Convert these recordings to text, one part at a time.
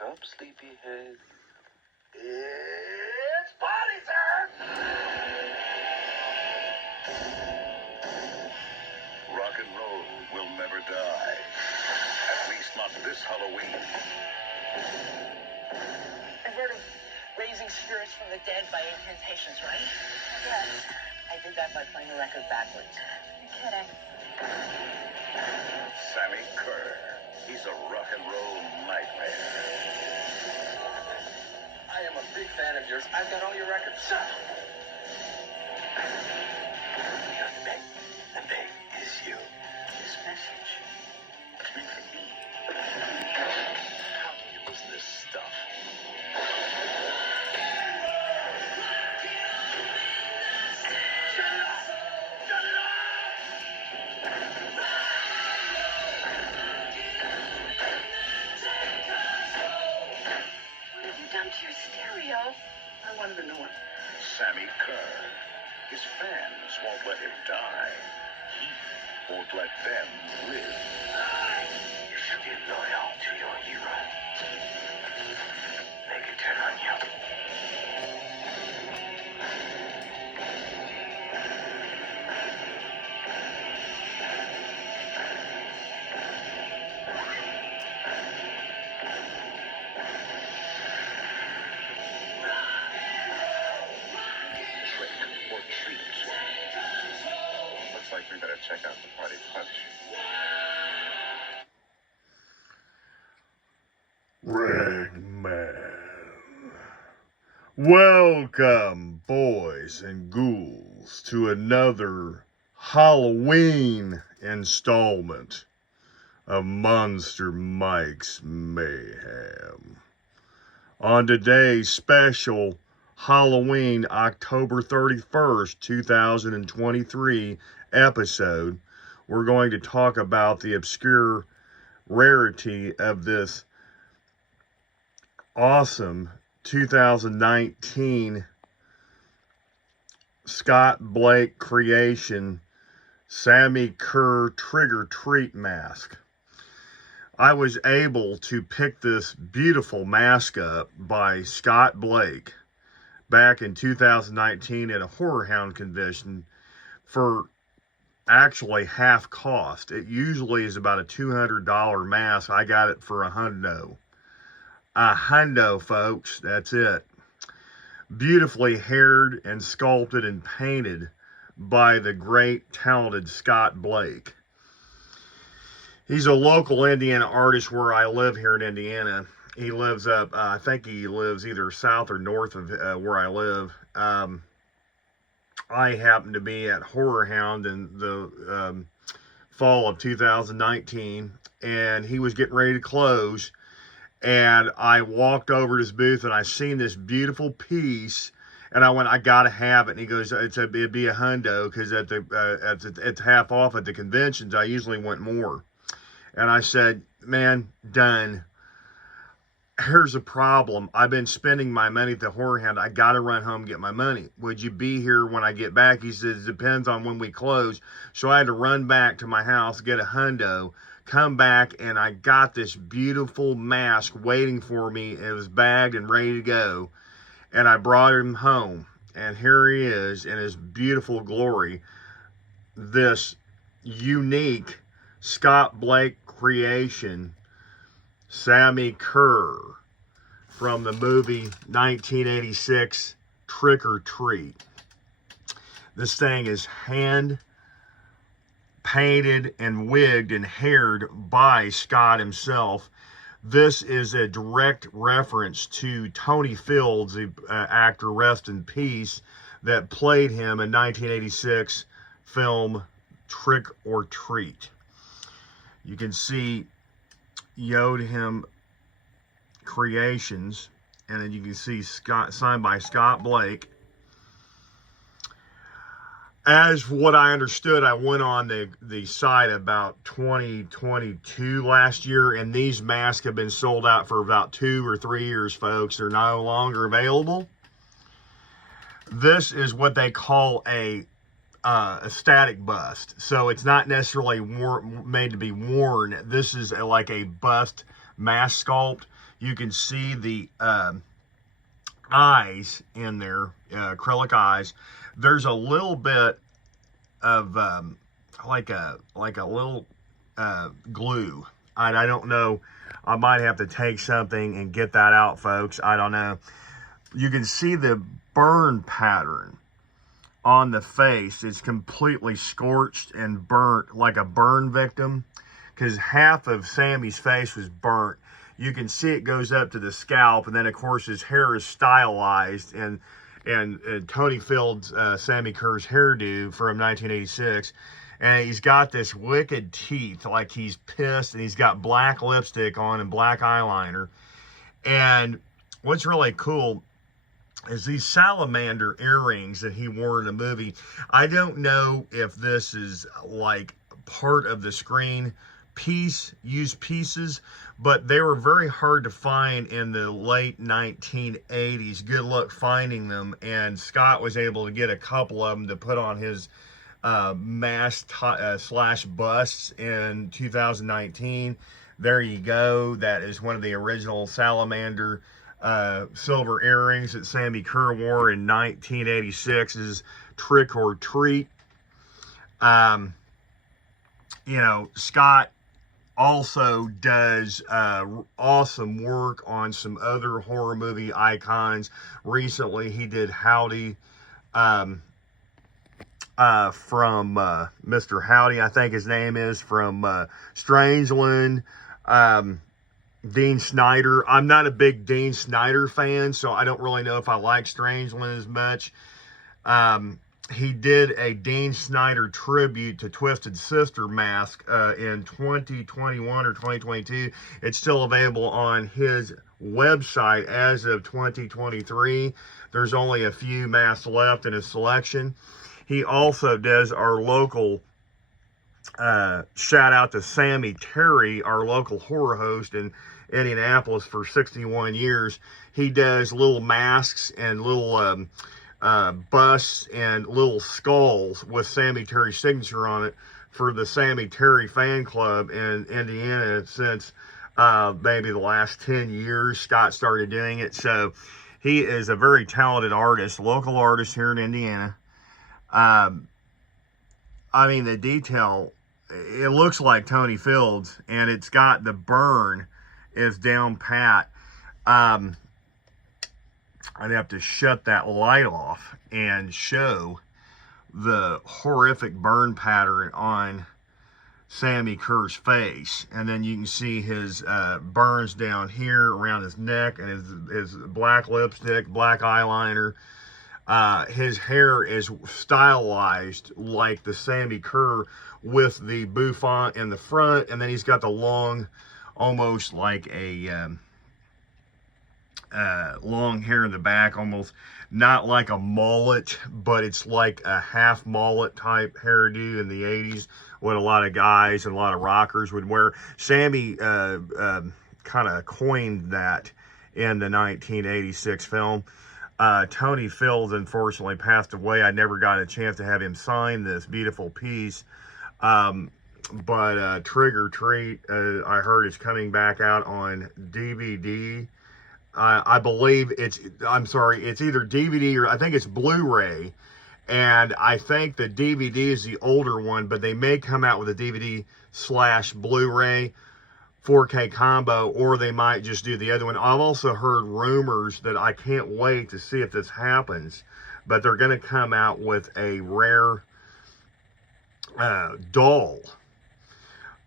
Wake up, sleepyhead. It's party time! Rock and roll will never die. At least not this Halloween. I've heard of raising spirits from the dead by incantations, right? Yes. I did that by playing the record backwards. You're kidding. Sammy Cur. He's a rock and roll nightmare. I am a big fan of yours. I've got all your records. Shut up! Your thing. The thing is you. This message. Treat for me. How can you listen to this stuff? What have you done to your stereo? I wanted a new one. Sammy Cur. His fans won't let him die. He won't let them live. You should be loyal to your hero. Make it turn on you. Trick or treat. Looks like we better check out the party punch. Ragman. Welcome, boys and ghouls, to another Halloween installment of Monster Mike's Mayhem. On today's special Halloween, October 31st, 2023 episode, we're going to talk about the obscure rarity of this awesome 2019 Scott Blake creation, Sammy Cur Trick or Treat mask. I was able to pick this beautiful mask up by Scott Blake back in 2019 at a Horror Hound convention for actually half cost. It usually is about a $200 mask. I got it for $100. $100, folks. That's it. Beautifully haired and sculpted and painted by the great, talented Scott Blake. He's a local Indiana artist where I live here in Indiana. He lives up, I think he lives either south or north of where I live. I happened to be at Horror Hound in the fall of 2019, and he was getting ready to close. And I walked over to his booth, and I seen this beautiful piece, and I went, I gotta have it. And he goes, it'd be $100, because it's half off at the conventions. I usually want more. And I said, man, done. Here's a problem. I've been spending my money at the Horror Hound. I got to run home and get my money. Would you be here when I get back? He says, it depends on when we close. So I had to run back to my house, get $100, come back, and I got this beautiful mask waiting for me. It was bagged and ready to go. And I brought him home. And here he is in his beautiful glory. This unique Scott Blake creation, Sammy Cur, from the movie 1986 Trick or Treat. This thing is hand painted and wigged and haired by Scott himself. This is a direct reference to Tony Fields, the actor, rest in peace, that played him in 1986 film Trick or Treat. You can see Yodham Creations, and then you can see Scott, signed by Scott Blake. As what I understood, I went on the site about 2022 last year, and these masks have been sold out for about 2 or 3 years, folks. They're no longer available. This is what they call a a static bust. So it's not necessarily made to be worn. This is like a bust mask sculpt. You can see the eyes in there, acrylic eyes. There's a little bit of like a little glue. I don't know. I might have to take something and get that out, folks. I don't know. You can see the burn pattern on the face. It's completely scorched and burnt, like a burn victim, because half of Sammy's face was burnt. You can see it goes up to the scalp, and then of course his hair is stylized, and Tony Field's Sammy Cur's hairdo from 1986, and he's got this wicked teeth, like he's pissed, and he's got black lipstick on and black eyeliner. And what's really cool is these salamander earrings that he wore in the movie. I don't know if this is like part of the screen used pieces, but they were very hard to find in the late 1980s. Good luck finding them, and Scott was able to get a couple of them to put on his mask slash busts in 2019. There you go. That is one of the original salamander silver earrings that Sammy Cur wore in 1986's Trick or Treat. You know, Scott also does awesome work on some other horror movie icons. Recently, he did Howdy from Mr. Howdy, I think his name is, from Strangeland. Dean Snyder. I'm not a big Dean Snyder fan, so I don't really know if I like Strangeland as much. He did a Dean Snyder tribute to Twisted Sister mask in 2021 or 2022. It's still available on his website as of 2023. There's only a few masks left in his selection. He also does our local shout out to Sammy Terry, our local horror host in Indianapolis for 61 years. He does little masks and little busts and little skulls with Sammy Terry's signature on it for the Sammy Terry fan club in Indiana since maybe the last 10 years. Scott started doing it. So he is a very talented artist, local artist here in Indiana. I mean, the detail, it looks like Tony Fields, and it's got the burn is down pat. I'd have to shut that light off and show the horrific burn pattern on Sammy Cur's face. And then you can see his burns down here around his neck, and his black lipstick, black eyeliner. His hair is stylized like the Sammy Cur with the bouffant in the front, and then he's got the long, almost like a long hair in the back, almost not like a mullet, but it's like a half mullet type hairdo in the 80s, what a lot of guys and a lot of rockers would wear. Sammy kind of coined that in the 1986 film. Tony Fields unfortunately passed away. I never got a chance to have him sign this beautiful piece. But Trick or Treat, I heard, is coming back out on DVD. I believe it's either DVD or I think it's Blu-ray. And I think the DVD is the older one, but they may come out with a DVD / Blu-ray 4K combo, or they might just do the other one. I've also heard rumors that I can't wait to see if this happens, but they're going to come out with a rare doll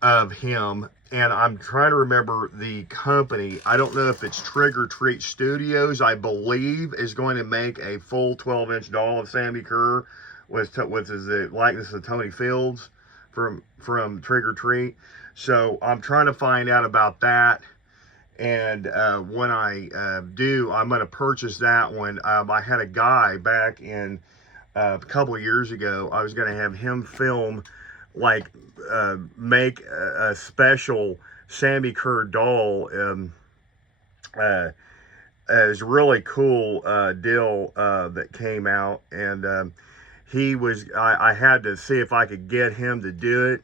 of him, and I'm trying to remember the company. I don't know if it's Trick or Treat Studios, I believe, is going to make a full 12-inch doll of Sammy Cur with the likeness of Tony Fields from Trick or Treat. So I'm trying to find out about that, and when I do, I'm going to purchase that one. I had a guy back in a couple of years ago. I was going to have him film, like, make a special Sammy Cur doll. It's a really cool deal that came out, and I had to see if I could get him to do it.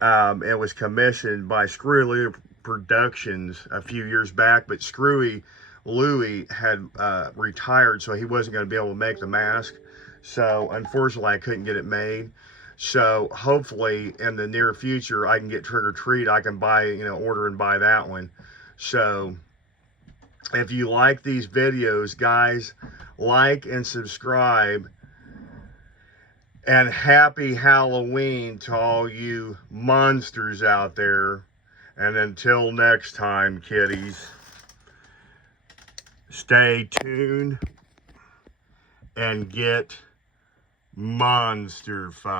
It was commissioned by Screwy Productions a few years back, but Screwy Louie had retired, so he wasn't going to be able to make the mask. So unfortunately, I couldn't get it made. So hopefully in the near future, I can get Trick or Treat. I can buy, order and buy that one. So if you like these videos, guys, like and subscribe. And happy Halloween to all you monsters out there. And until next time, kiddies, stay tuned and get monster-fied.